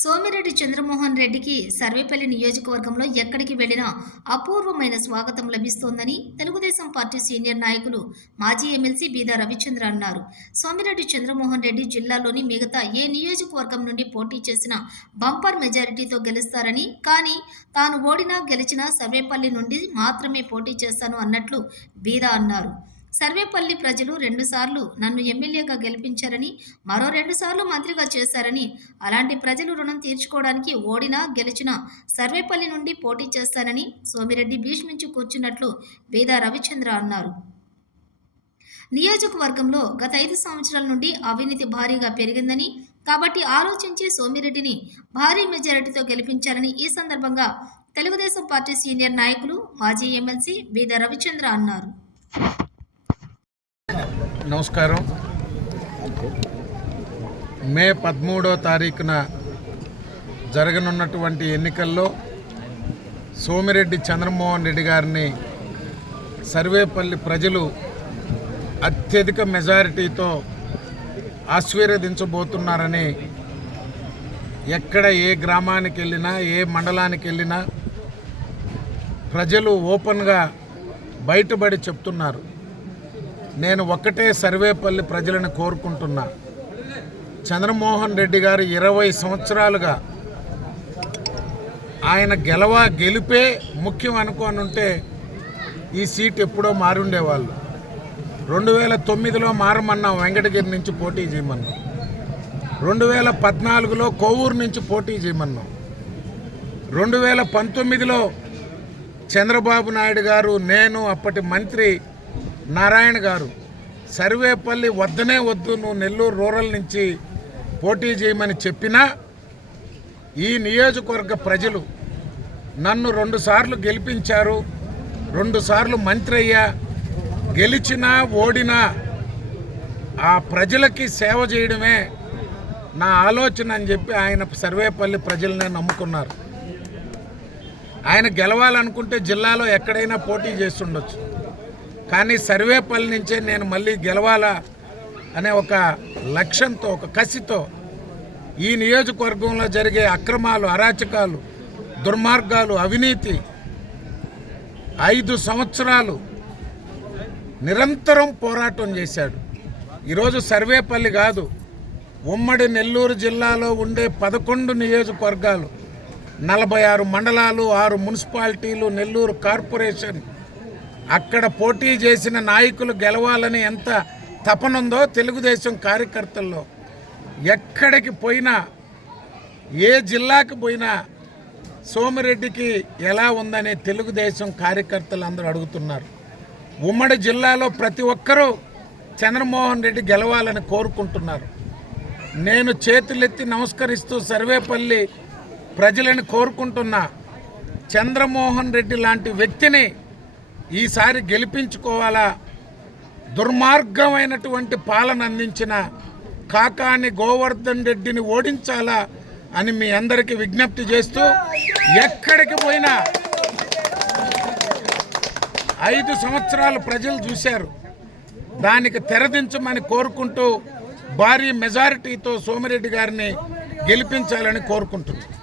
సోమిరెడ్డి చంద్రమోహన్ రెడ్డికి సర్వేపల్లి నియోజకవర్గంలో ఎక్కడికి వెళ్లినా అపూర్వమైన స్వాగతం లభిస్తోందని తెలుగుదేశం పార్టీ సీనియర్ నాయకులు మాజీ ఎమ్మెల్సీ బీదా రవిచంద్ర అన్నారు. సోమిరెడ్డి చంద్రమోహన్ రెడ్డి జిల్లాలోని మిగతా ఏ నియోజకవర్గం నుండి పోటీ చేసినా బంపర్ మెజారిటీతో గెలుస్తారని, కానీ తాను ఓడినా గెలిచినా సర్వేపల్లి నుండి మాత్రమే పోటీ చేస్తాను అన్నట్లు బీదా అన్నారు. సర్వేపల్లి ప్రజలు 2 సార్లు నన్ను ఎమ్మెల్యేగా గెలిపించారని, మరో 2 సార్లు మంత్రిగా చేశారని, అలాంటి ప్రజలు రుణం తీర్చుకోవడానికి ఓడినా గెలిచినా సర్వేపల్లి నుండి పోటీ చేస్తానని సోమిరెడ్డి భీష్మించి కూర్చున్నట్లు బీదా రవిచంద్ర అన్నారు. నియోజకవర్గంలో గత 5 సంవత్సరాల నుండి అవినీతి భారీగా పెరిగిందని, కాబట్టి ఆలోచించి సోమిరెడ్డిని భారీ మెజారిటీతో గెలిపించాలని ఈ సందర్భంగా తెలుగుదేశం పార్టీ సీనియర్ నాయకులు మాజీ ఎమ్మెల్సీ బీదా రవిచంద్ర అన్నారు. నమస్కారం. మే 13వ తారీఖున జరగనున్నటువంటి ఎన్నికల్లో సోమిరెడ్డి చంద్రమోహన్ రెడ్డి గారిని సర్వేపల్లి ప్రజలు అత్యధిక మెజారిటీతో ఆశీర్వదించబోతున్నారని ఎక్కడ ఏ గ్రామానికి వెళ్ళినా, ఏ మండలానికి వెళ్ళినా ప్రజలు ఓపెన్గా బయటపడి చెప్తున్నారు. నేను ఒక్కటే సర్వేపల్లి ప్రజలను కోరుకుంటున్నా, చంద్రమోహన్ రెడ్డి గారు 20 సంవత్సరాలుగా ఆయన గెలిపే ముఖ్యం అనుకోని ఉంటే ఈ సీట్ ఎప్పుడో మారుండేవాళ్ళు. 2009లో మారమన్నాం, వెంకటగిరి నుంచి పోటీ చేయమన్నాం. 2014లో కోవూరు నుంచి పోటీ చేయమన్నాం. 2019లో చంద్రబాబు నాయుడు గారు, నేను, అప్పటి మంత్రి నారాయణ గారు సర్వేపల్లి వద్దనే వద్దు, నువ్వు నెల్లూరు రూరల్ నుంచి పోటీ చేయమని చెప్పినా ఈ నియోజకవర్గ ప్రజలు నన్ను 2 సార్లు గెలిపించారు, 2 సార్లు మంత్రి అయ్యా, గెలిచినా ఓడినా ఆ ప్రజలకి సేవ చేయడమే నా ఆలోచన అని చెప్పి ఆయన సర్వేపల్లి ప్రజలనే నమ్ముకున్నారు. ఆయన గెలవాలనుకుంటే జిల్లాలో ఎక్కడైనా పోటీ చేస్తుండొచ్చు, కానీ సర్వేపల్లి నుంచే నేను మళ్ళీ గెలవాలా అనే ఒక లక్ష్యంతో, ఒక కసితో ఈ నియోజకవర్గంలో జరిగే అక్రమాలు, అరాచకాలు, దుర్మార్గాలు, అవినీతి 5 సంవత్సరాలు నిరంతరం పోరాటం చేశాడు. ఈరోజు సర్వేపల్లి కాదు, ఉమ్మడి నెల్లూరు జిల్లాలో ఉండే 11 నియోజకవర్గాలు, 46 మండలాలు, 6 మున్సిపాలిటీలు, నెల్లూరు కార్పొరేషన్, అక్కడ పోటీ చేసిన నాయకులు గెలవాలని ఎంత తపనుందో తెలుగుదేశం కార్యకర్తల్లో. ఎక్కడికి పోయినా, ఏ జిల్లాకి పోయినా సోమిరెడ్డికి ఎలా ఉందని తెలుగుదేశం కార్యకర్తలు అందరూ అడుగుతున్నారు. ఉమ్మడి జిల్లాలో ప్రతి ఒక్కరూ చంద్రమోహన్ రెడ్డి గెలవాలని కోరుకుంటున్నారు. నేను చేతులెత్తి నమస్కరిస్తూ సర్వేపల్లి ప్రజలను కోరుకుంటున్నా, చంద్రమోహన్ రెడ్డి లాంటి వ్యక్తిని ఈసారి గెలిపించుకోవాలా. దుర్మార్గమైనటువంటి పాలన అందించిన కాకాని గోవర్ధన్ రెడ్డిని ఓడించాలా అని మీ అందరికీ విజ్ఞప్తి చేస్తూ, ఎక్కడికి పోయినా 5 సంవత్సరాలు ప్రజలు చూశారు, దానికి తెరదించమని కోరుకుంటూ భారీ మెజారిటీతో సోమిరెడ్డి గారిని గెలిపించాలని కోరుకుంటున్నాను.